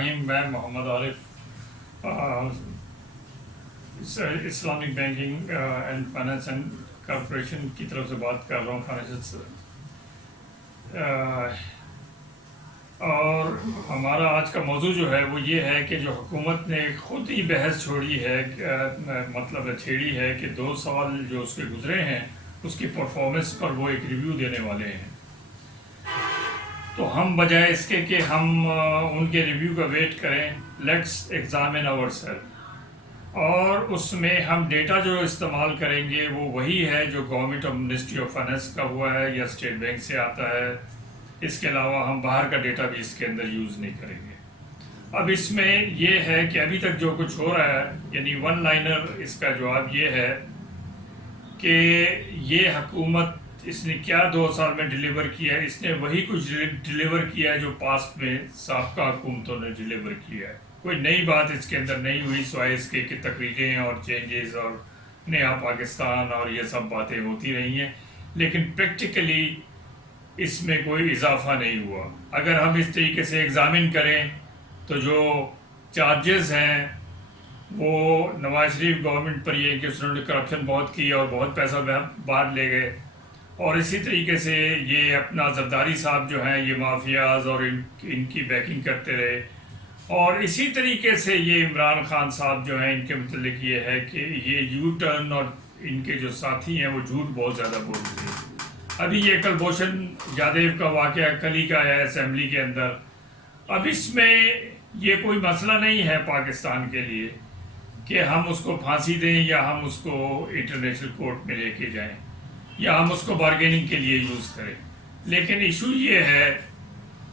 الرحیم. میں Muhammad Arif Islamic banking and finance and corporation کی طرف سے بات کر رہا ہوں، فائنینشیل. اور ہمارا آج کا موضوع جو ہے وہ یہ ہے کہ جو حکومت نے خود ہی بحث چھوڑی ہے، مطلب چھیڑی ہے کہ 2 سال جو اس کے گزرے ہیں اس کی پرفارمنس پر وہ ایک ریویو دینے والے ہیں. تو ہم بجائے اس کے کہ ہم ان کے ریویو کا ویٹ کریں، لیٹس ایگزامن آور سیلف. اور اس میں ہم ڈیٹا جو استعمال کریں گے وہ وہی ہے جو government of ministry of finance کا ہوا ہے یا اسٹیٹ بینک سے آتا ہے. اس کے علاوہ ہم باہر کا ڈیٹا بھی اس کے اندر یوز نہیں کریں گے. اب اس میں یہ ہے کہ ابھی تک جو کچھ ہو رہا ہے، یعنی ون لائنر اس کا جواب یہ ہے کہ یہ حکومت اس نے کیا 2 سال میں ڈیلیور کیا ہے. اس نے وہی کچھ ڈیلیور کیا ہے جو پاسٹ میں سابقہ حکومتوں نے ڈیلیور کیا ہے. کوئی نئی بات اس کے اندر نہیں ہوئی سوائے اس کے کہ تقریریں اور چینجز اور نیا پاکستان اور یہ سب باتیں ہوتی رہی ہیں، لیکن پریکٹیکلی اس میں کوئی اضافہ نہیں ہوا. اگر ہم اس طریقے سے ایگزامن کریں تو جو چارجز ہیں وہ نواز شریف گورنمنٹ پر یہ کہ اس نے کرپشن بہت کی اور بہت پیسہ باہر لے گئے، اور اسی طریقے سے یہ اپنا زرداری صاحب جو ہیں یہ مافیاز اور ان کی بیکنگ کرتے رہے، اور اسی طریقے سے یہ عمران خان صاحب جو ہیں ان کے متعلق یہ ہے کہ یہ یو ٹرن اور ان کے جو ساتھی ہیں وہ جھوٹ بہت زیادہ بولتے ہیں. ابھی یہ کلبھوشن جادیو کا واقعہ کل ہی کا ہے اسمبلی کے اندر. اب اس میں یہ کوئی مسئلہ نہیں ہے پاکستان کے لیے کہ ہم اس کو پھانسی دیں یا ہم اس کو انٹرنیشنل کورٹ میں لے کے جائیں یا ہم اس کو بارگیننگ کے لیے یوز کریں. لیکن ایشو یہ ہے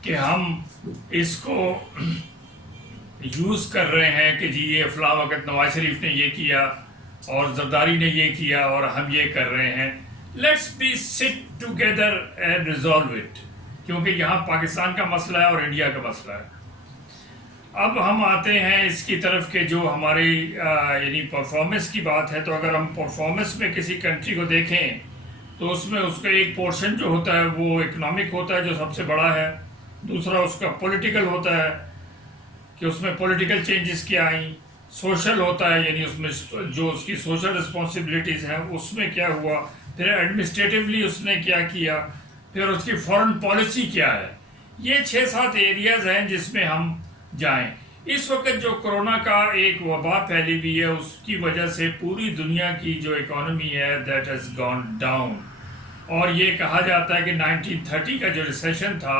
کہ ہم اس کو یوز کر رہے ہیں کہ جی یہ فلاں وقت نواز شریف نے یہ کیا اور زرداری نے یہ کیا اور ہم یہ کر رہے ہیں. Let's be sit together and resolve it, کیونکہ یہاں پاکستان کا مسئلہ ہے اور انڈیا کا مسئلہ ہے. اب ہم آتے ہیں اس کی طرف کہ جو ہماری یعنی پرفارمنس کی بات ہے. تو اگر ہم پرفارمنس میں کسی کنٹری کو دیکھیں تو اس میں اس کا ایک پورشن جو ہوتا ہے وہ اکنامک ہوتا ہے جو سب سے بڑا ہے. دوسرا اس کا پولیٹیکل ہوتا ہے کہ اس میں پولیٹیکل چینجز کیا آئیں. سوشل ہوتا ہے یعنی اس میں جو اس کی سوشل رسپانسبلٹیز ہیں اس میں کیا ہوا. پھر ایڈمنسٹریٹیولی اس نے کیا کیا. پھر اس کی فورن پالیسی کیا ہے. یہ 6-7 ایریاز ہیں جس میں ہم جائیں. اس وقت جو کرونا کا ایک وبا پھیلی ہوئی ہے اس کی وجہ سے پوری دنیا کی جو اکانومی ہے دیٹ ہیز گون ڈاؤن. اور یہ کہا جاتا ہے کہ 1930 کا جو ریسیشن تھا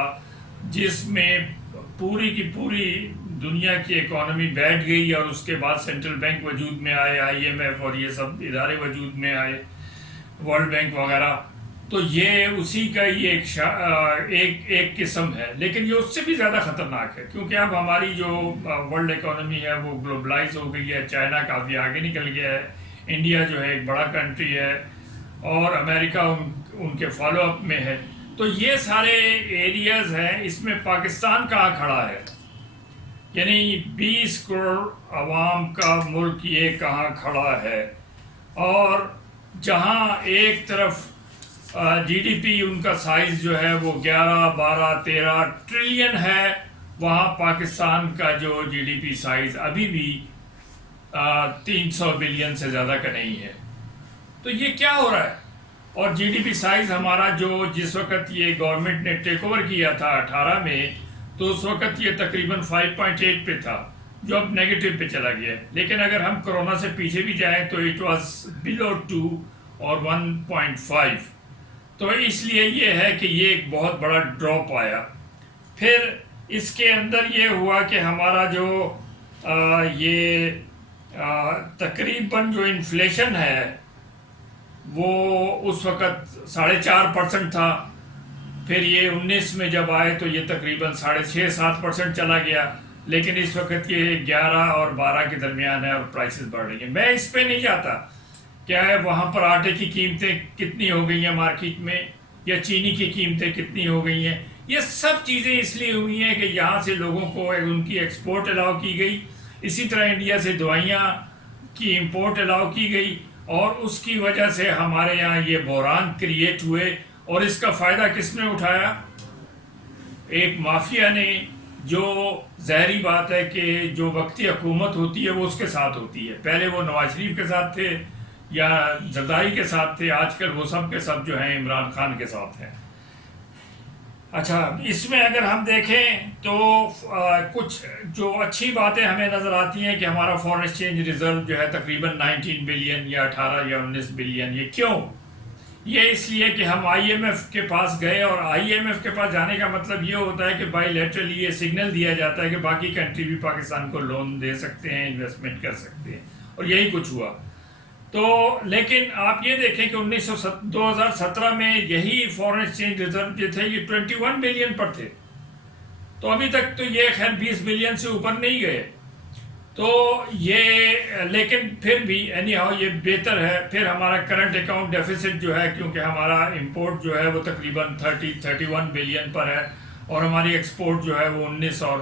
جس میں پوری کی پوری دنیا کی اکانومی بیٹھ گئی اور اس کے بعد سینٹرل بینک وجود میں آئے، IMF اور یہ سب ادارے وجود میں آئے، ورلڈ بینک وغیرہ. تو یہ اسی کا ہی ایک قسم ہے، لیکن یہ اس سے بھی زیادہ خطرناک ہے کیونکہ اب ہماری جو ورلڈ اکانومی ہے وہ گلوبلائز ہو گئی ہے. چائنا کافی آگے نکل گیا ہے، انڈیا جو ہے ایک بڑا کنٹری ہے اور امریکہ ان کے فالو اپ میں ہے. تو یہ سارے ایریاز ہیں. اس میں پاکستان کہاں کھڑا ہے؟ یعنی 20 کروڑ عوام کا ملک یہ کہاں کھڑا ہے؟ اور جہاں ایک طرف GDP ان کا سائز جو ہے وہ 11, 12, 13 ٹریلین ہے، وہاں پاکستان کا جو GDP سائز ابھی بھی 300 بلین سے زیادہ کا نہیں ہے. تو یہ کیا ہو رہا ہے؟ اور GDP سائز ہمارا جو جس وقت یہ گورنمنٹ نے ٹیک اوور کیا تھا 18 میں تو اس وقت یہ تقریباً 5.8 پہ تھا جو اب نیگیٹو پہ چلا گیا ہے. لیکن اگر ہم کرونا سے پیچھے بھی جائیں تو اٹ واز بلو 2 اور 1.5. تو اس لیے یہ ہے کہ یہ ایک بہت بڑا ڈراپ آیا. پھر اس کے اندر یہ ہوا کہ ہمارا جو یہ تقریباً جو انفلیشن ہے وہ اس وقت 4.5% تھا. پھر یہ 19 میں جب آئے تو یہ تقریباً 6.5-7% چلا گیا. لیکن اس وقت یہ 11 اور 12 کے درمیان ہے اور پرائسز بڑھ رہی ہیں. میں اس پہ نہیں جاتا کیا ہے وہاں پر آٹے کی قیمتیں کتنی ہو گئی ہیں مارکیٹ میں یا چینی کی قیمتیں کتنی ہو گئی ہیں. یہ سب چیزیں اس لیے ہوئی ہیں کہ یہاں سے لوگوں کو ان کی ایکسپورٹ الاؤ کی گئی. اسی طرح انڈیا سے دوائیاں کی امپورٹ الاؤ کی گئی اور اس کی وجہ سے ہمارے یہاں یہ بحران کریٹ ہوئے. اور اس کا فائدہ کس نے اٹھایا؟ ایک مافیا نے جو ظاہری بات ہے کہ جو وقتی حکومت ہوتی ہے وہ اس کے ساتھ ہوتی ہے. پہلے وہ نواز شریف کے ساتھ تھے یا زرداری کے ساتھ تھے, آج کل وہ سب کے سب جو ہیں عمران خان کے ساتھ ہیں. اچھا, اس میں اگر ہم دیکھیں تو کچھ جو اچھی باتیں ہمیں نظر آتی ہیں کہ ہمارا فارن ایکسچینج ریزرو جو ہے تقریباً 19 بلین یا 18 یا 19 بلین. یہ کیوں؟ یہ اس لیے کہ ہم آئی ایم ایف کے پاس گئے, اور آئی ایم ایف کے پاس جانے کا مطلب یہ ہوتا ہے کہ بائی لیٹرلی یہ سگنل دیا جاتا ہے کہ باقی کنٹری بھی پاکستان کو لون دے سکتے ہیں, انویسٹمنٹ کر سکتے ہیں, اور یہی کچھ ہوا. تو لیکن آپ یہ دیکھیں کہ 2017 میں یہی فارن ایکسچینج ریزرو جو تھے یہ 21 بلین پر تھے, تو ابھی تک تو یہ خیر 20 بلین سے اوپر نہیں گئے. تو یہ لیکن پھر بھی اینی ہاؤ یہ بہتر ہے. پھر ہمارا کرنٹ اکاؤنٹ ڈیفیسٹ جو ہے, کیونکہ ہمارا امپورٹ جو ہے وہ تقریباً 31 بلین پر ہے اور ہماری ایکسپورٹ جو ہے وہ 19 اور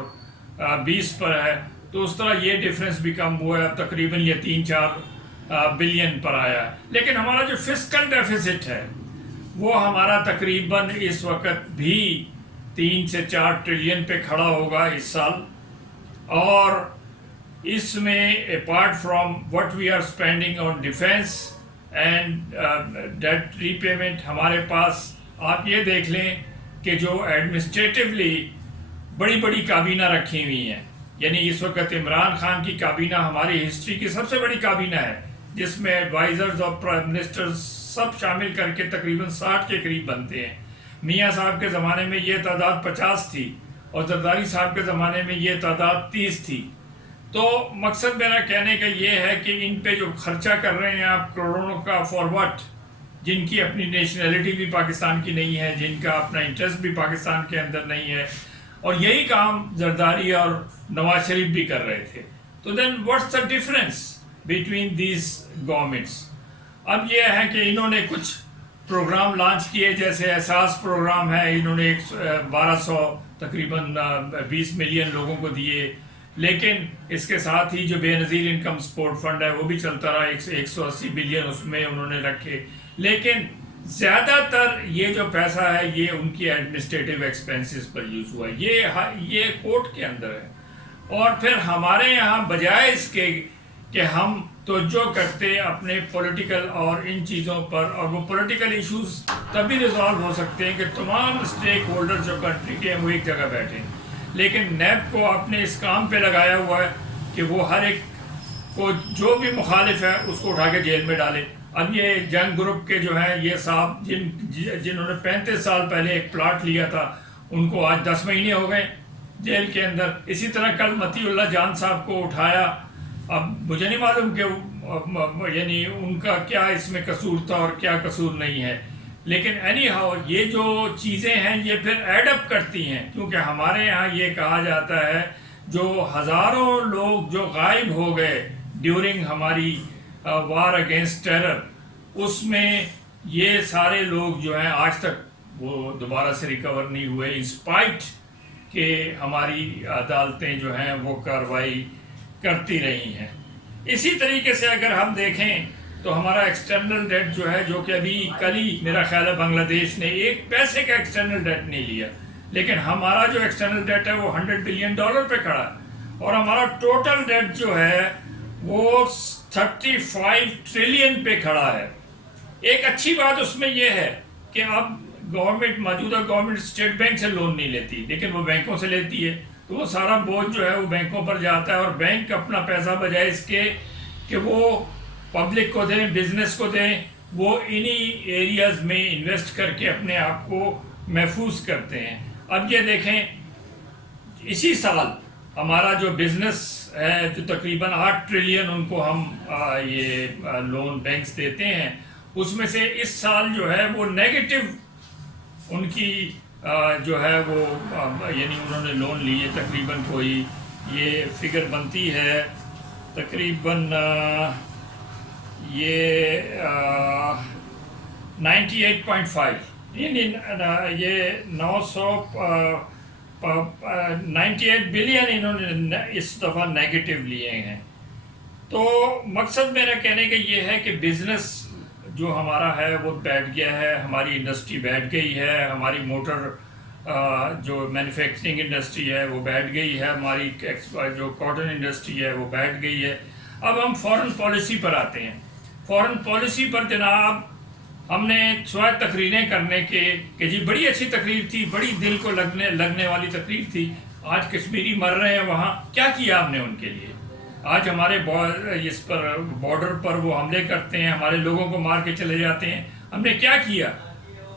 20 پر ہے, تو اس طرح یہ ڈفرینس بھی کم ہوا ہے, اب تقریباً یہ 3-4 بلین پر آیا. لیکن ہمارا جو فسکل ڈیفیسٹ ہے وہ ہمارا تقریباً اس وقت بھی 3 سے 4 ٹریلین پہ کھڑا ہوگا اس سال. اور اس میں apart from what we are spending on defence and debt repayment, ہمارے پاس آپ یہ دیکھ لیں کہ جو ایڈمنسٹریٹولی بڑی بڑی کابینہ رکھی ہوئی ہیں, یعنی اس وقت عمران خان کی کابینہ ہماری ہسٹری کی سب سے بڑی کابینہ ہے, جس میں ایڈوائزرز اور پرائم منسٹر سب شامل کر کے تقریباً 60 کے قریب بنتے ہیں. میاں صاحب کے زمانے میں یہ تعداد 50 تھی اور زرداری صاحب کے زمانے میں یہ تعداد 30 تھی. تو مقصد میرا کہنے کا یہ ہے کہ ان پہ جو خرچہ کر رہے ہیں آپ کروڑوں کا, فار واٹ, جن کی اپنی نیشنلٹی بھی پاکستان کی نہیں ہے, جن کا اپنا انٹرسٹ بھی پاکستان کے اندر نہیں ہے, اور یہی کام زرداری اور نواز شریف بھی کر رہے تھے. تو then what's the difference between these governments? اب یہ ہے کہ انہوں نے کچھ پروگرام لانچ کیے, جیسے احساس پروگرام ہے, انہوں نے 1200 تقریباً 20 ملین لوگوں کو دیے. لیکن اس کے ساتھ ہی جو بے نظیر انکم سپورٹ فنڈ ہے وہ بھی چلتا رہا, 180 بلین اس میں انہوں نے رکھے. لیکن زیادہ تر یہ جو پیسہ ہے یہ ان کی ایڈمنسٹریٹو ایکسپینسز پر یوز ہوا, یہ کورٹ کے اندر ہے. اور پھر ہمارے یہاں بجائے اس کے کہ ہم توجہ کرتے اپنے پولیٹیکل اور ان چیزوں پر, اور وہ پولیٹیکل ایشوز تبھی ریزالو ہو سکتے ہیں کہ تمام اسٹیک ہولڈر جو کنٹری کے ہیں وہ ایک جگہ بیٹھیں. لیکن نیب کو اپنے اس کام پہ لگایا ہوا ہے کہ وہ ہر ایک کو جو بھی مخالف ہے اس کو اٹھا کے جیل میں ڈالے. اب یہ جنگ گروپ کے جو ہیں یہ صاحب جنہوں نے 35 سال پہلے ایک پلاٹ لیا تھا, ان کو آج 10 مہینے ہو گئے جیل کے اندر. اسی طرح کل متی اللہ جان صاحب کو اٹھایا. اب مجھے نہیں معلوم کہ یعنی ان کا کیا اس میں قصور تھا اور کیا قصور نہیں ہے. لیکن اینی ہاؤ یہ جو چیزیں ہیں یہ پھر ایڈ اپ کرتی ہیں, کیونکہ ہمارے یہاں یہ کہا جاتا ہے جو ہزاروں لوگ جو غائب ہو گئے ڈیورنگ ہماری وار اگینسٹ ٹیرر, اس میں یہ سارے لوگ جو ہیں آج تک وہ دوبارہ سے ریکور نہیں ہوئے, انسپائٹ کہ ہماری عدالتیں جو ہیں وہ کارروائی کرتی رہی ہیں. اسی طریقے سے اگر ہم دیکھیں تو ہمارا ایکسٹرنل ڈیٹ جو ہے, جو کہ ابھی کل ہی میرا خیال ہے بنگلہ دیش نے ایک پیسے کا ایکسٹرنل ڈیٹ نہیں لیا, لیکن ہمارا جو ایکسٹرنل ڈیٹ ہے وہ $100 بلین پہ کھڑا ہے, اور ہمارا ٹوٹل ڈیٹ جو ہے وہ 35 ٹریلین پہ کھڑا ہے. ایک اچھی بات اس میں یہ ہے کہ اب موجودہ گورنمنٹ اسٹیٹ بینک سے لون نہیں لیتی, لیکن وہ بینکوں سے لیتی ہے, تو وہ سارا بوجھ جو ہے وہ بینکوں پر جاتا ہے, اور بینک اپنا پیسہ بجائے اس کے کہ وہ پبلک کو دیں, بزنس کو دیں, وہ انہی ایریاز میں انویسٹ کر کے اپنے آپ کو محفوظ کرتے ہیں. اب یہ دیکھیں اسی سال ہمارا جو بزنس ہے جو تقریباً 8 ٹریلین ان کو ہم یہ لون بینکس دیتے ہیں, اس میں سے اس سال جو ہے وہ نیگیٹو ان کی جو ہے وہ یعنی انہوں نے لون لیے تقریباً کوئی یہ فگر بنتی ہے تقریباً یہ 98.5 یعنی یہ 98 بلین انہوں نے اس دفعہ نیگیٹو لیے ہیں. تو مقصد میرا کہنے کا یہ ہے کہ بزنس جو ہمارا ہے وہ بیٹھ گیا ہے, ہماری انڈسٹری بیٹھ گئی ہے, ہماری موٹر جو مینوفیکچرنگ انڈسٹری ہے وہ بیٹھ گئی ہے، ہماری جو کاٹن انڈسٹری ہے وہ بیٹھ گئی ہے۔ اب ہم فورن پالیسی پر آتے ہیں۔ فورن پالیسی پر جناب ہم نے سوائے تقریریں کرنے کے کہ جی بڑی اچھی تقریر تھی، بڑی دل کو لگنے والی تقریر تھی، آج کشمیری مر رہے ہیں وہاں، کیا کیا ہم نے ان کے لیے؟ آج ہمارے اس پر بارڈر پر وہ حملے کرتے ہیں، ہمارے لوگوں کو مار کے چلے جاتے ہیں، ہم نے کیا کیا؟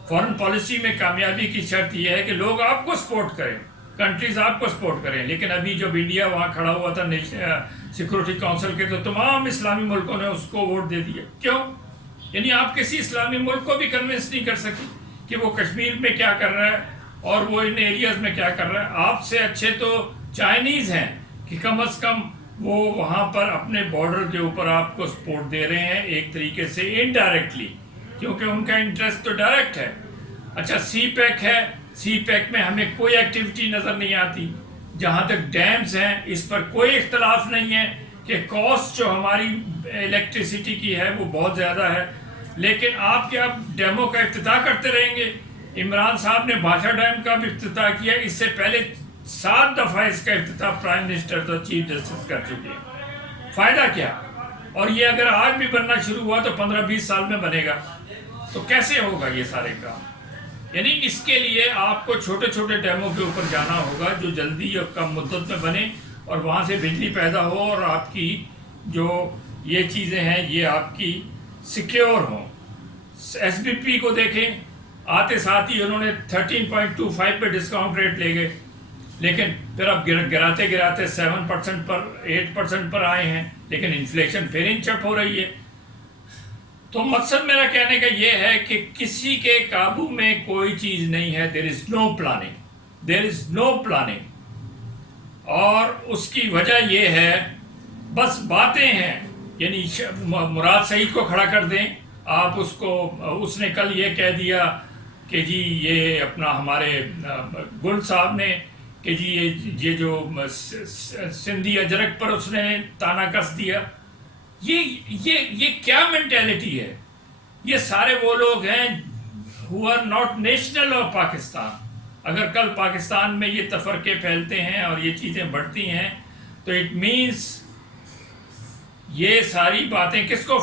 فورن پالیسی میں کامیابی کی شرط یہ ہے کہ لوگ آپ کو سپورٹ کریں، کنٹریز آپ کو سپورٹ کریں، لیکن ابھی جب انڈیا وہاں کھڑا ہوا تھا سیکورٹی کونسل کے، تو تمام اسلامی ملکوں نے اس کو ووٹ دے دیا۔ کیوں؟ یعنی آپ کسی اسلامی ملک کو بھی کنونس نہیں کر سکے کہ وہ کشمیر میں کیا کر رہا ہے اور وہ ان ایریاز میں کیا کر رہا ہے۔ آپ سے اچھے تو چائنیز ہیں کہ کم از کم وہ وہاں پر اپنے بارڈر کے اوپر آپ کو سپورٹ دے رہے ہیں ایک طریقے سے انڈائریکٹلی، کیونکہ ان کا انٹرسٹ تو ڈائریکٹ ہے۔ اچھا سی پیک ہے، سی پیک میں ہمیں کوئی ایکٹیویٹی نظر نہیں آتی۔ جہاں تک ڈیمز ہیں اس پر کوئی اختلاف نہیں ہے کہ کاسٹ جو ہماری الیکٹریسٹی کی ہے وہ بہت زیادہ ہے، لیکن آپ کیا ڈیموں کا افتتاح کرتے رہیں گے؟ عمران صاحب نے بھاشا ڈیم کا بھی افتتاح کیا، اس سے پہلے 7 دفعہ اس کا افتتاح پرائم منسٹر تو چیف جسٹس کر چکے ہیں۔ فائدہ کیا؟ اور یہ اگر آج بھی بننا شروع ہوا تو 15-20 سال میں بنے گا، تو کیسے ہوگا یہ سارے کام؟ یعنی اس کے لیے آپ کو چھوٹے چھوٹے ڈیموں کے اوپر جانا ہوگا جو جلدی اور کم مدت میں بنے اور وہاں سے بجلی پیدا ہو اور آپ کی جو یہ چیزیں ہیں یہ آپ کی سیکیور ہوں۔ ایس بی پی کو دیکھیں، آتے ساتھ ہی انہوں نے 13.25 پہ ڈسکاؤنٹ ریٹ لے گئے، لیکن پھر اب گراتے گراتے 7% پر 8% پر آئے ہیں، لیکن انفلیشن پھر انچپ ہو رہی ہے۔ تو مقصد میرا کہنے کا یہ ہے کہ کسی کے قابو میں کوئی چیز نہیں ہے، دیر از نو پلاننگ، دیر از نو پلاننگ، اور اس کی وجہ یہ ہے بس باتیں ہیں۔ یعنی مراد سعید کو کھڑا کر دیں آپ، اس نے کل یہ کہہ دیا کہ جی یہ اپنا ہمارے گل صاحب نے کہ جی یہ جو سندھی اجرک پر اس نے تانا کس دیا، یہ کیا مینٹیلٹی ہے؟ یہ سارے وہ لوگ ہیں who are not national of Pakistan. اگر کل پاکستان میں یہ تفرقے پھیلتے ہیں اور یہ چیزیں بڑھتی ہیں تو اٹ مینس یہ ساری باتیں کس کو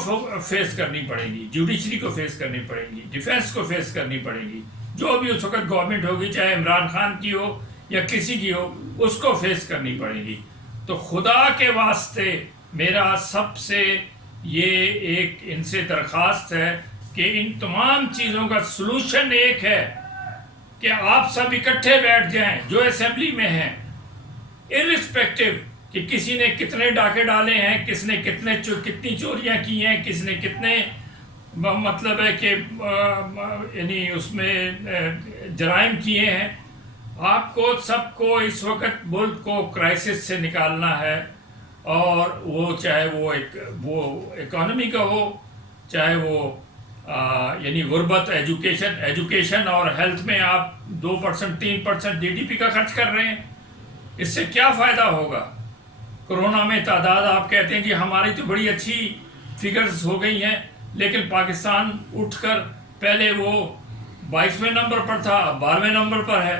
فیس کرنی پڑیں گی؟ جوڈیشری کو فیس کرنی پڑیں گی، ڈیفینس کو فیس کرنی پڑے گی، جو بھی اس وقت گورنمنٹ ہوگی، چاہے عمران خان کی ہو یا کسی کی ہو، اس کو فیس کرنی پڑے گی۔ تو خدا کے واسطے میرا سب سے یہ ایک ان سے درخواست ہے کہ ان تمام چیزوں کا سلوشن ایک ہے کہ آپ سب اکٹھے بیٹھ جائیں جو اسمبلی میں ہیں، ارسپیکٹو کہ کسی نے کتنے ڈاکے ڈالے ہیں، کس نے کتنی چوریاں کی ہیں، کس نے کتنے مطلب ہے کہ یعنی اس میں جرائم کیے ہیں۔ آپ کو سب کو اس وقت ملک کو کرائسس سے نکالنا ہے، اور وہ چاہے وہ اکانومی کا ہو، چاہے وہ یعنی غربت، ایجوکیشن اور ہیلتھ میں آپ 2% 3% جی ڈی پی کا خرچ کر رہے ہیں، اس سے کیا فائدہ ہوگا؟ کرونا میں تعداد آپ کہتے ہیں کہ ہماری تو بڑی اچھی فگرز ہو گئی ہیں، لیکن پاکستان اٹھ کر پہلے وہ 22ویں نمبر پر تھا، اب 12ویں نمبر پر ہے،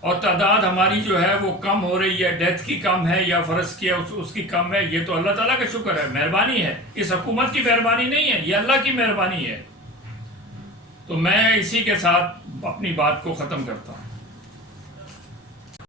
اور تعداد ہماری جو ہے وہ کم ہو رہی ہے، ڈیتھ کی کم ہے یا فرض کیا اس کی کم ہے۔ یہ تو اللہ تعالیٰ کا شکر ہے، مہربانی ہے، اس حکومت کی مہربانی نہیں ہے، یہ اللہ کی مہربانی ہے۔ تو میں اسی کے ساتھ اپنی بات کو ختم کرتا ہوں۔